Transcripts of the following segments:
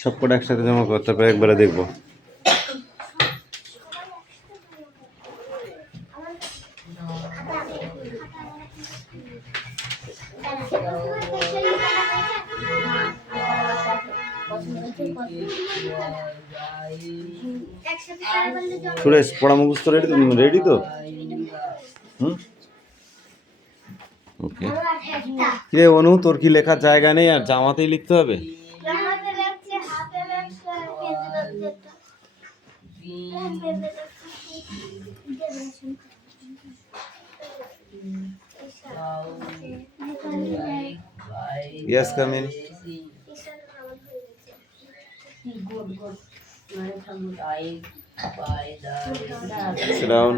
সব কটা একসাথে জমা কর, তারপরে একবারে দেখবো। সুরেশ, পড়া মুখস্থ রেডি তো? ওকে। কিরে অনু, তোর কি লেখার জায়গা নেই আর জামাতেই লিখতে হবে? Yes, come in. Sit down.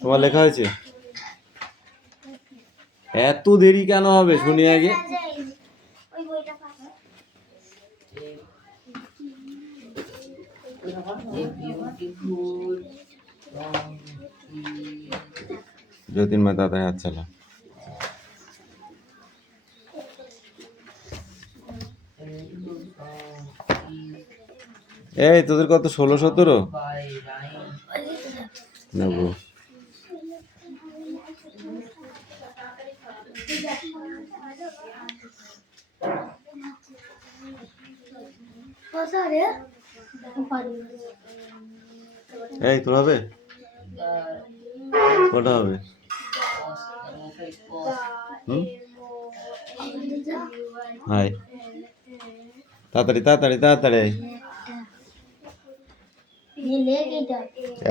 তোমার লেখা হয়েছে? এত দেরি কেন হবে শুনি আগে। ज्योतिर्मय दादा हाथ चला। এই তোদের কত 16-17 নেব। এই তোর হবে? কটা হবে? হাই, তাড়াতাড়ি তাড়াতাড়ি তাড়াতাড়ি।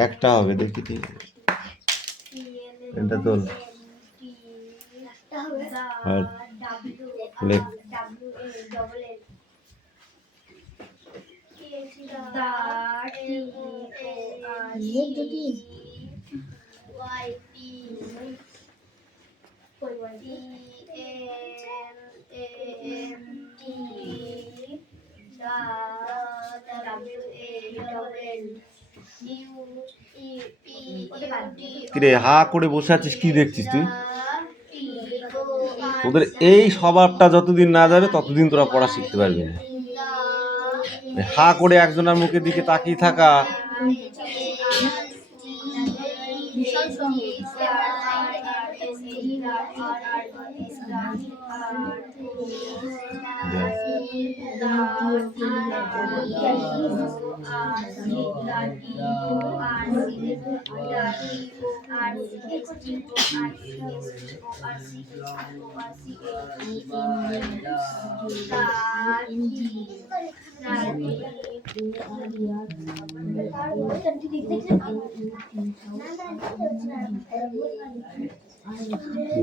একটা হবে দেখি, ঠিক এটা তোল। লেখ। কিরে হা করে বসে আছিস, কি দেখছিস তুই? তোদের এই স্বভাবটা যতদিন না যাবে ততদিন তোরা পড়া শিখতে পারবি না। হা করে একজনের মুখের দিকে তাকিয়ে থাকা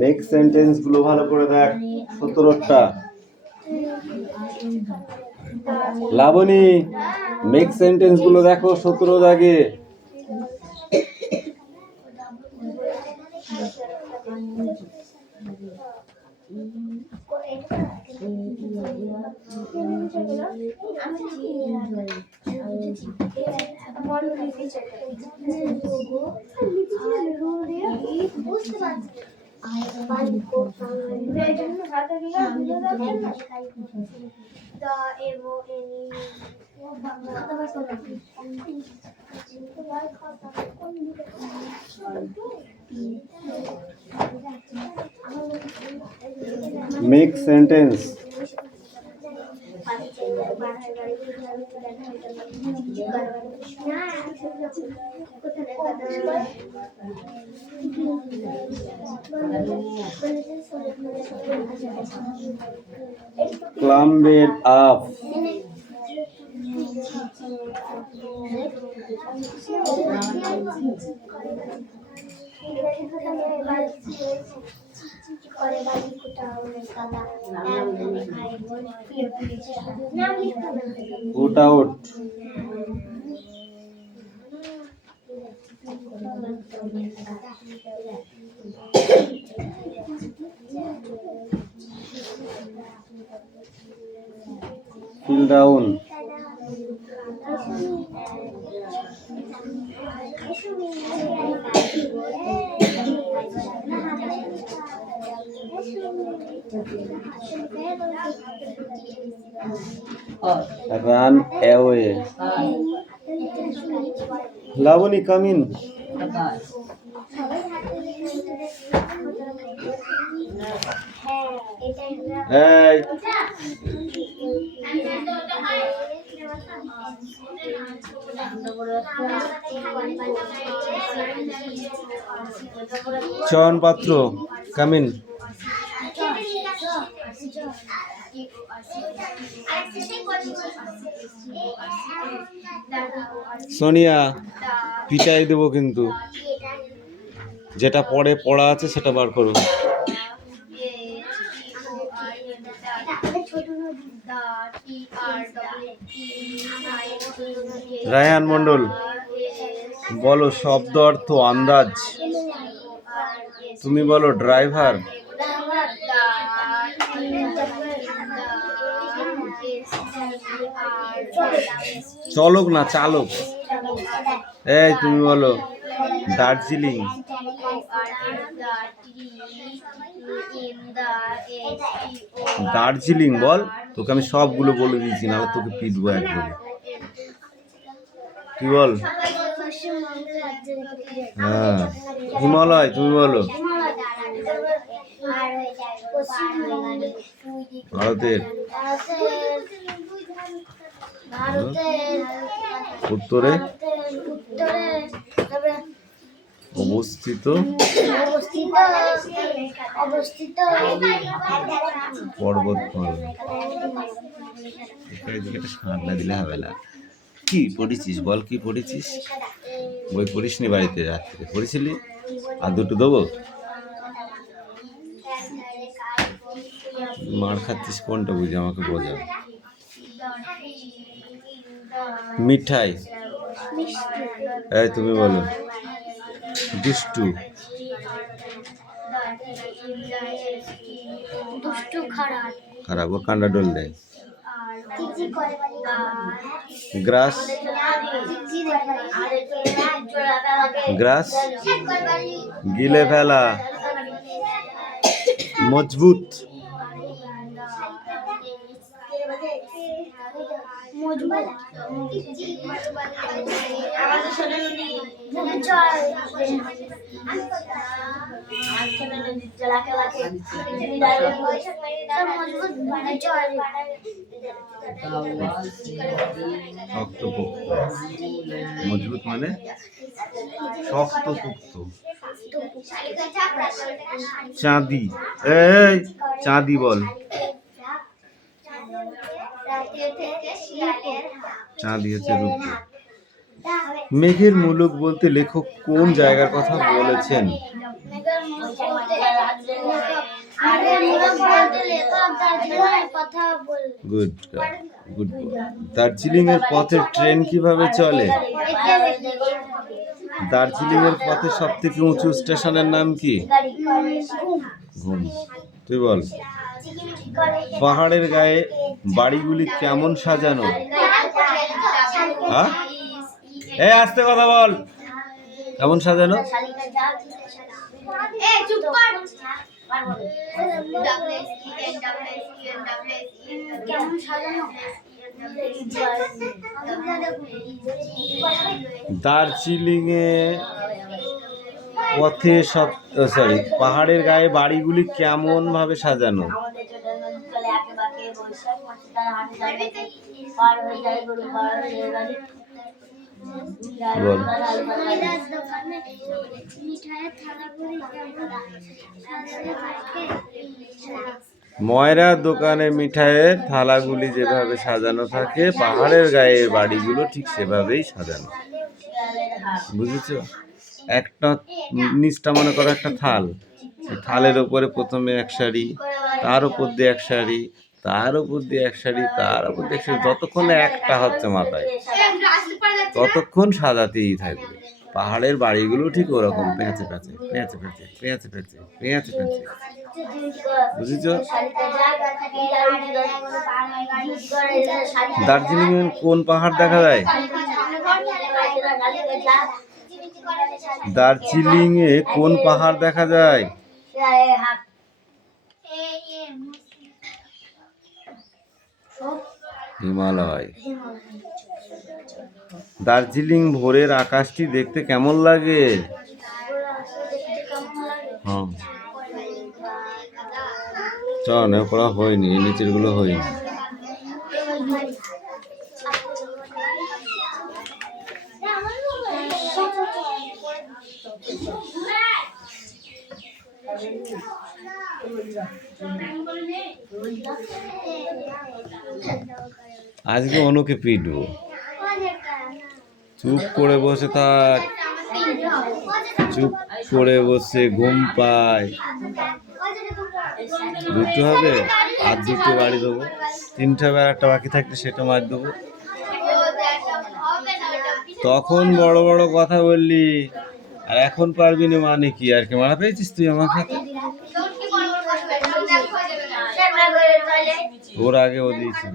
মেক সেন্টেন্স গুলো ভালো করে দেখ। 17টা লাবণী, মেক সেন্টেন্স গুলো দেখো 17 দাগে। Make sentence. Climb it up. Put out. Fill down. Run away. Labani come in. এই চয়ন পাত্র কাম ইন। সোনিয়া পিটাই দেবো কিন্তু, যেটা পড়া আছে সেটা বার করো। রায়হান মন্ডল বলো শব্দ অর্থ আন্দাজ। তুমি বলো ড্রাইভার। চলক না চালক। এই তুমি বলো দার্জিলিং। দার্জিলিং বল, তোকে আমি সবগুলো বলে দিয়েছি, নাহলে তোকে পিটবো একবারে। কি বল? হ্যাঁ হিমালয়। তুমি বলো ভারতের উত্তরে অবস্থিত পর্বতমালা। সামনে দিলে হবে না। কি পড়েছিস বল, কি পড়েছিস? বই পড়িস নি বাড়িতে? রাত্রে পড়েছিলি? আর দুটো দেবো? মার খাচ্ছিস কোনটা বুঝে আমাকে বোঝা। মিঠাই। এই তুমি বলো দুষ্টু। খারাপ, ও কান্ডা ডোল দেয়। গ্রাস। গ্রাস গিলে ফেলা। মজবুত। শক্তপোক্ত। মজবুত মানে শক্তপোক্ত। চাঁদি। এই চাঁদি বল। চাঁদি হচ্ছে রূপো। মেঘের মুলুক বলতে লেখক কোন জায়গার কথা বলেছেন? Good good. দার্জিলিং এর পথে ট্রেন কিভাবে চলে? দার্জিলিং এর পথে সব থেকে উঁচু স্টেশনের নাম কি? ঘুম। তুই বল পাহাড়ের গায়ে বাড়িগুলি কেমন সাজানো? হ্যাঁ এই আস্তে কথা বল। কেমন সাজানো? দার্জিলিং এ পথে সব পাহাড়ের গায়ে বাড়িগুলি কেমন ভাবে সাজানো? বল। ময়রার দোকানে মিঠাইয়ের থালাগুলি যেভাবে সাজানো থাকে, পাহাড়ের গায়ে বাড়িগুলো ঠিক সেভাবেই সাজানো। বুঝেছ? একটা নিচটা মনে করো একটা থাল, থালের ওপরে প্রথমে এক সারি, তার উপর দিয়ে এক সারি, তার উপর দিয়ে এক সারি, তার উপর দিয়ে এক সারি, যতক্ষণ একটা হচ্ছে মাথায় ততক্ষণ সাজাতেই থাকবে। পাহাড়ের বাড়িগুলো ঠিক ওরকম পেঁচে পেঁচে পেঁচে পেঁচে পেঁচে পেঁচে পেঁচে পেঁচে। বুঝেছ? দার্জিলিং এ কোন পাহাড় দেখা যায়? দার্জিলিং এ কোন পাহাড় দেখা যায়? হিমালয়। দার্জিলিং ভোরের আকাশটি দেখতে কেমন লাগে? হ্যাঁ, চল পড়া হয়নি, নিচের গুলো হয়নি। আজকে অনুকে পিটবো। চুপ করে বসে থাক, চুপ করে বসে ঘুম পায়। দুটো হবে আর দুটো বাড়ি দেবো, তিনটা হবে, আর একটা বাকি থাকলে সেটা মার দেবো। তখন বড় বড় কথা বললি, আর এখন পারবি না মানে কি? আর কে মারা পেয়েছিস তুই আমার সাথে? ওর আগে ও দিয়েছিল।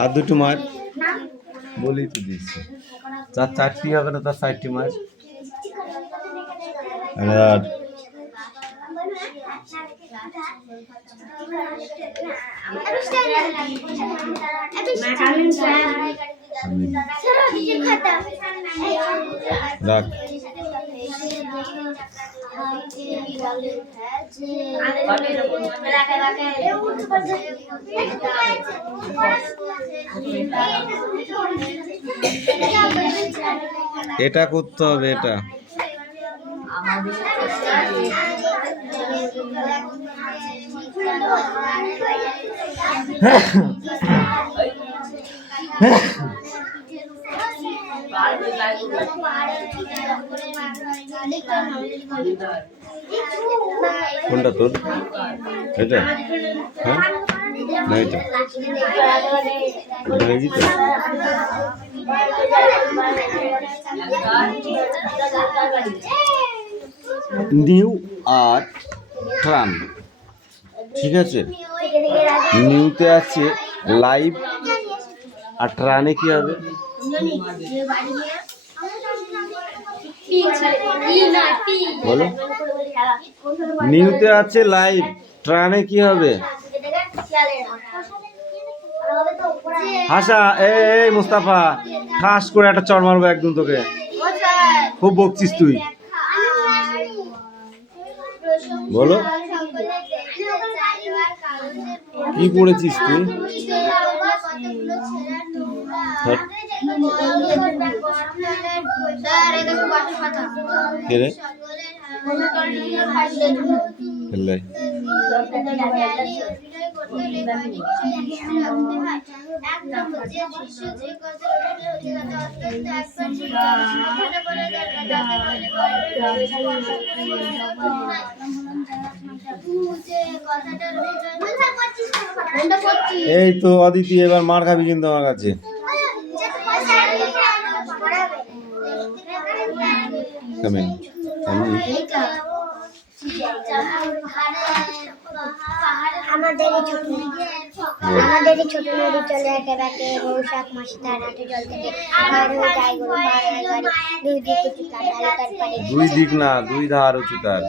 আর দুটো মাছ বলি তো দিচ্ছি, তার চারটি হবে না, তার 4টি মাছ। আর রাখ। এটা করতে হবে, এটা কোনটা তোর? এটা? হ্যাঁ না, এটা নিউ আর ট্রান, ঠিক আছে? নিউতে আছে লাইভ, আর ট্রানে কি হবে? বলো। নিউতে আছে লাইভ, ট্রানে কি হবে? হাসা। এই মুস্তাফা, ঠাস করে একটা চড় মারবো একদম তোকে, খুব বকছিস তুই। বলো কি পড়েছিস তুই? এই তো অদিতি, এবার মার খাবি কিন্তু আমার কাছে। আমাদের ছোট নদী চলে একেবারে বৈশাখ মাসে তার হাটে জল থেকে দুই দিক না, দুই ধার উঁচু তার।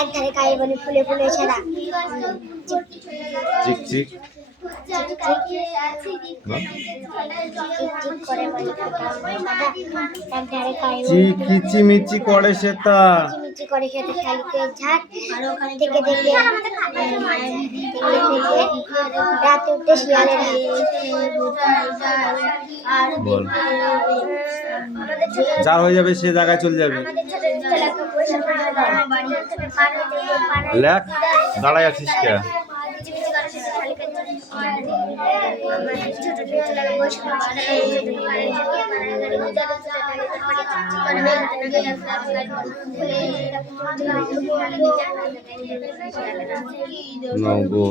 এক ধারে কায়ে বলে ফুলে ফুলে ছাড়া চিক চিক কিচিমিচি করে সেটা, করে সেটা শালিকের ঝাঁক। আর ওখান থেকে দেখে রাতে উঠে শিয়ালের যার হয়ে যাবে সে জায়গায় চলে যাবে। লেখ দাঁড়ায় আছিস কে? ছোট নিয়ে বসে নগো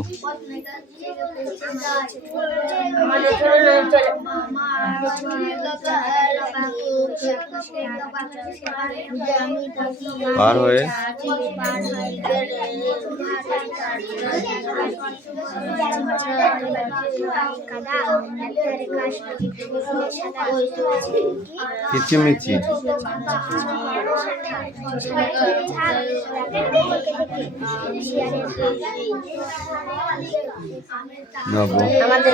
পার হয়ে কিচিমিচি নগো আমাদের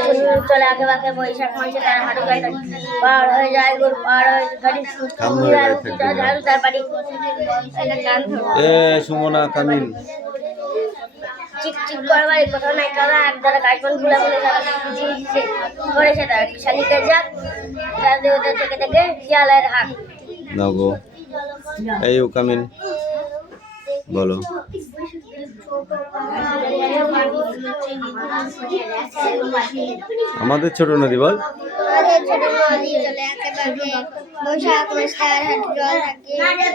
চলে আগে বাগে বৈশাখ মাসে তার হাঁটু গাড়ি পার হয়ে যায় গরু পার হয়ে গাড়ি কান ধরে গাড়ি থাকবে তার বাড়ি এ সুমনা কামিন চিক চিক করবার কোথাও নাই কাদা একদারা কাশবন গুলা বলে করে সেটা শালিকে যাক তার দেহতে থেকে থেকে শিয়ালের হাত নগো এই ও কামিন বলো আমাদের ছোট নদী বল আমাদের ছোট নদী চলে একেবারে বৈশাখ মাস তার হাঁটু জল থাকে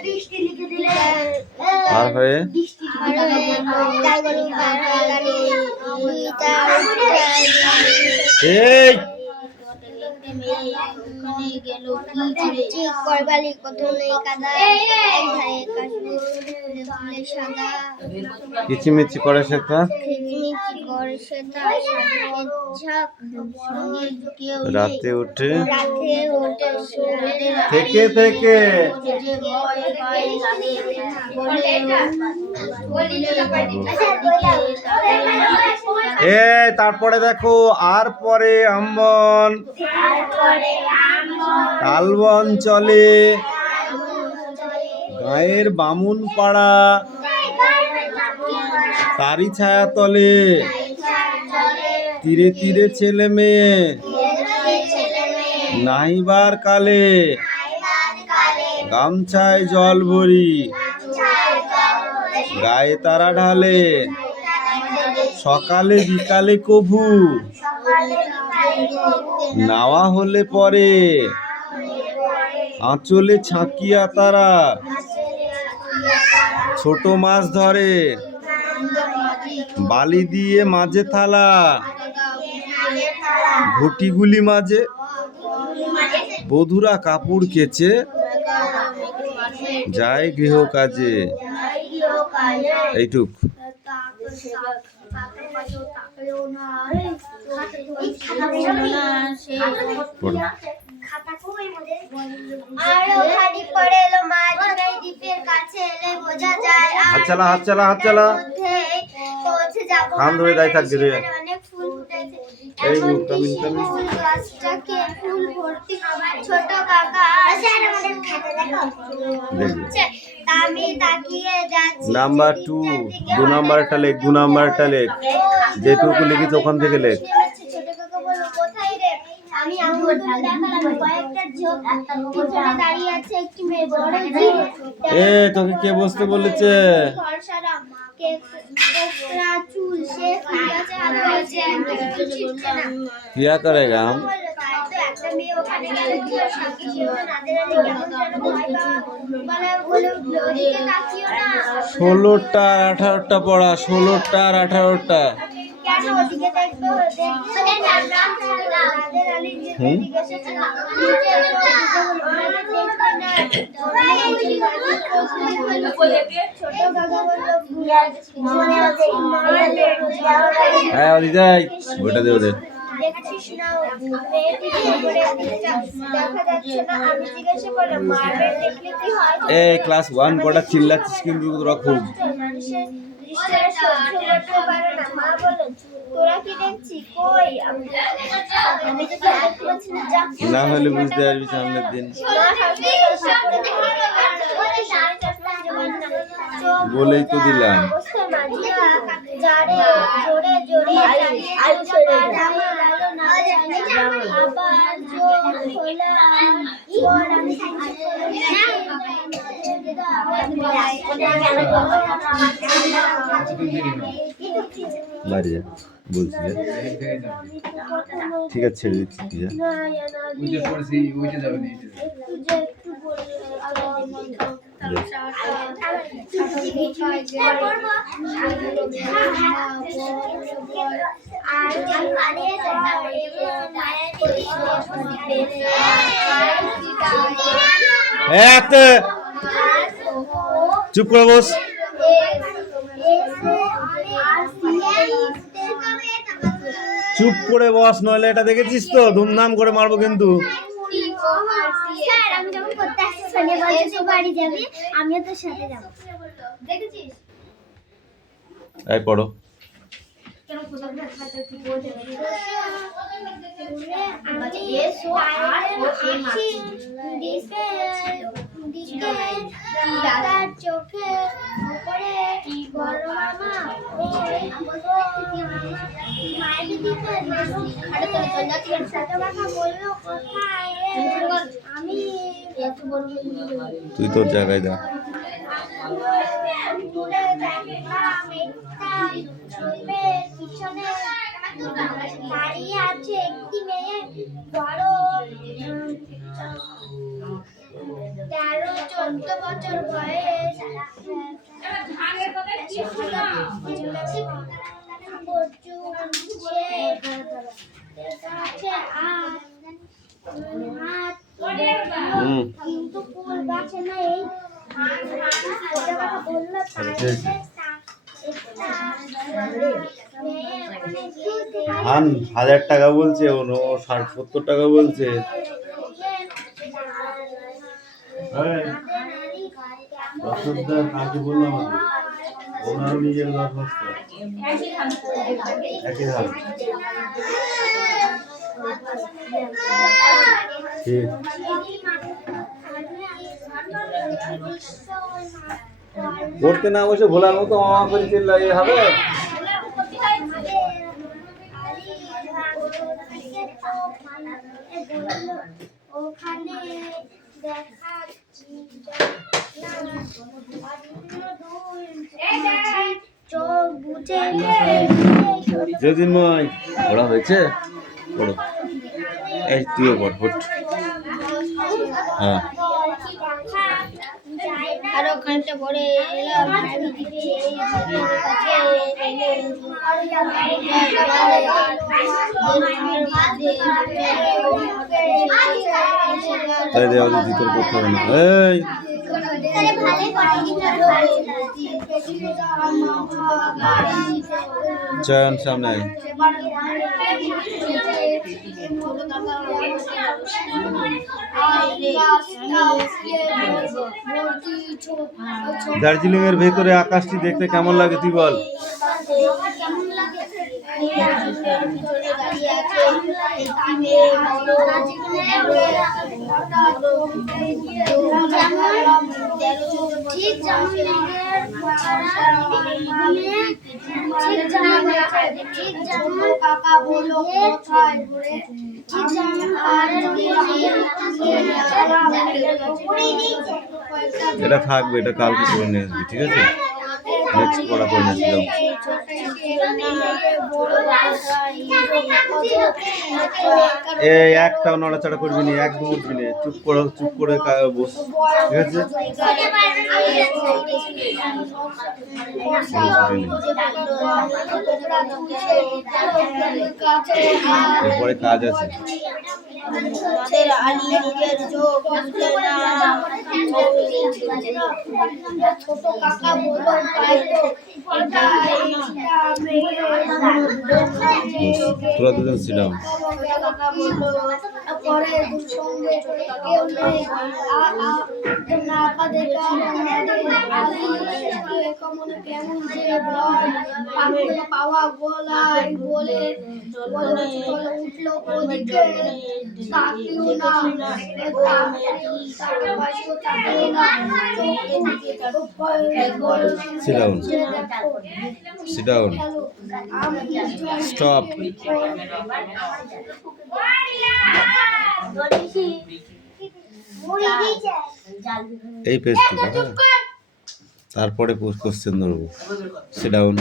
পার হয়ে এই করবালি কোথাও নেই কাদা একধারে কাশবুলে সাদা কিচিমিচি করে সেটা কিচিমিচি করে সেটা সাদের ঝাঁক সঙ্গে কেউ রাতে উঠে শুনে থেকে থেকে এ তারপরে দেখো আর পরে আম্বন তালবন চলে গায়ের বামুন পাড়া তারি ছায়া তলে তীরে তীরে ছেলে মেয়ে নাহিবার কালে গামছায় জল ভরি গায়ে তারা ঢালে সকালে বিকালে কভু নাওয়া হলে পরে আঁচলে ছাকিয়া তারা ছোট মাছ ধরে বালি দিয়ে মাঝে থালা ঘটিগুলি মাঝে বধুরা কাপড় কেচে যায় গৃহ কাজে এইটুক পড়ো। হাত চালা হাত চালা হাত চালা কান ধরে দায় থাকবে রে এই কামিন কামিন ছোট কাকা আমি তাকিয়ে যাচ্ছি নাম্বার 2 দু নাম্বারটা লেখ দু নাম্বারটা লেখ যেটুকু লিখিস ওখান থেকে লেখ ছোট কাকা বলল কোথায় রে আমি আঙুল তুলে দেখালাম কয়েকটা ঝোপ পিছনে দাঁড়িয়ে আছে একটি মেয়ে বড় জিরে এ তোকে কে বসতে বলেছে খরসারা কোকড়া চুল সে গাছে হাত দিয়েছে কিছু ছিটছে না কিয়া করেগা हम একটা মেয়ে ওখানে গেল কি সাথী ছিল নাদের আলী কেমন যেন ভয় পাওয়া বলে ওদিকে তাকিও না 16টা 18টা পড়া 16টা আর 18টা কেন ওদিকে দেখতে দেখতে নাদের আলী জিজ্ঞাসা ছিল নিচে ছোট কাকা বলল হ্যাঁ অদিতাই ওটা দে ওদের দেখছিস না মেয়েটি করে দেখা যাচ্ছে না আমি জিজ্ঞাসা করলাম মারবে দেখলে কি হয় এই ক্লাস 1 পড়া চিল্লাচ্ছিস কিন্তু তোরা খুব মানুষের দৃষ্টিটা সহ্য করতে পারে না মা বলল তোরা কি দেখছিস কই আমি তো দেখতে পাচ্ছি না যা না হলে বুঝতে পারবি সামনের দিন বলেই তো দিলাম বাড়ি যা বলছি যে। ঠিক আছে, ছেড়ে দিচ্ছি কি যা। চুপ করে বস। চুপ করে বস, নইলে এটা দেখেছিস তো ধুমধাম করে মারবো কিন্তু। স্যার আমি যখন করতে আসছি সোনিয়া বলছে তুই বাড়ি যাবি, আমিও তোর সাথে যাবো। দেখেছিস? এই পড়ো। চোখে বড় মামা আমি তুই তোর জায়গায় যা। পিছনে দাঁড়িয়ে আছে একটি মেয়ে বড় 13-14 বছর বয়স। কিন্তু ফুল গাছে নেই বললো ধান 1000 টাকা বলছে, ও 60-70 টাকা বলছে। কাকে বললাম ওনারও নিজের দরখাস্ত একই ধান। ঠিক পড়তে না বসে ভোলার মতো মামা করে চিল্লাই হবে। ওখানে দেখা চোখ বুঝে জ্যোতির্ময় পড়া হয়েছে, পড়ো। এই তুইও পড়, পড়। হ্যাঁ আর ওখানটা পড়ে এলাম তাই দেওয়া ভিতর করতে হবে না। এই চয়ন সামনে আয়। দার্জিলিং এর ভেতরে আকাশটি দেখতে কেমন লাগে তুই বল। এটা থাকবে, এটা কালকে করে নিয়ে আসবি, ঠিক আছে? নেক্সট পড়া করে নিয়ে আসলাম। এই একটাও নড়াচড়া করবি না, একদম উঠবি না, চুপ করে বস, ঠিক আছে? এরপরে কাজ আছে। ছোট কাকা বললো তোরা দুজন ছিলাম। পরে সঙ্গে কেউ নেই কেমন যে পাওয়া গলায় বলে উঠলো ওদিকে তাকিও না Sit down. Sit down. Stop. এই পেজটি তারপরে কোশ্চেন ধরবো। Sit down.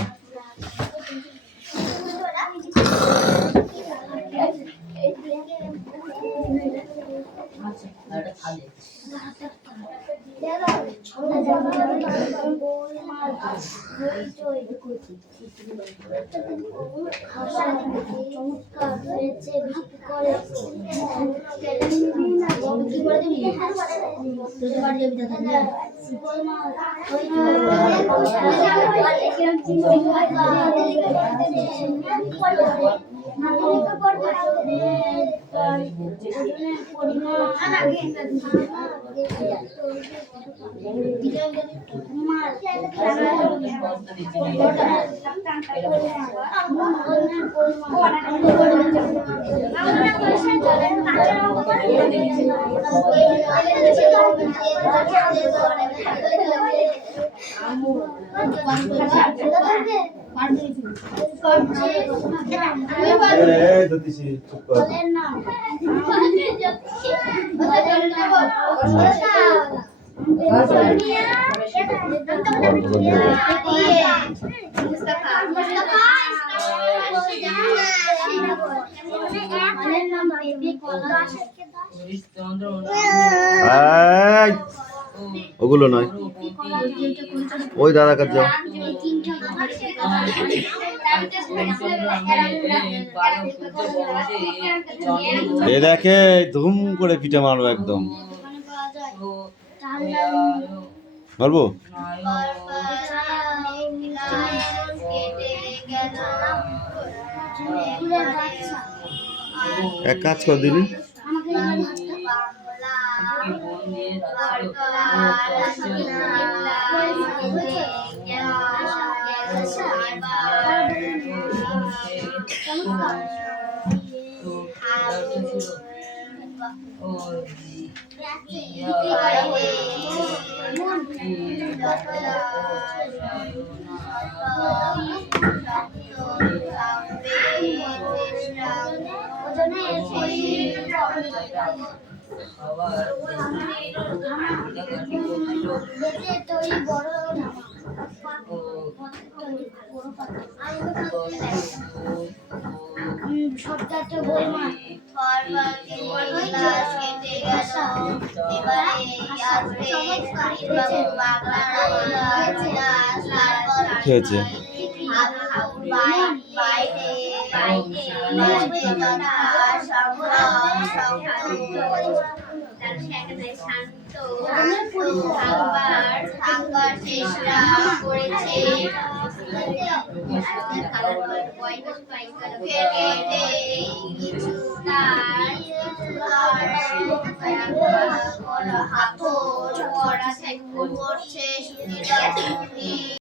জ্যোতিষী চুপ কর। এই, ওগুলো নয়, ওই দাদা কাছে যাও। এ দেখে ধুম করে পিঠে মারবো একদম। বলবো এক কাজ কর দিবি, কি হয়েছে?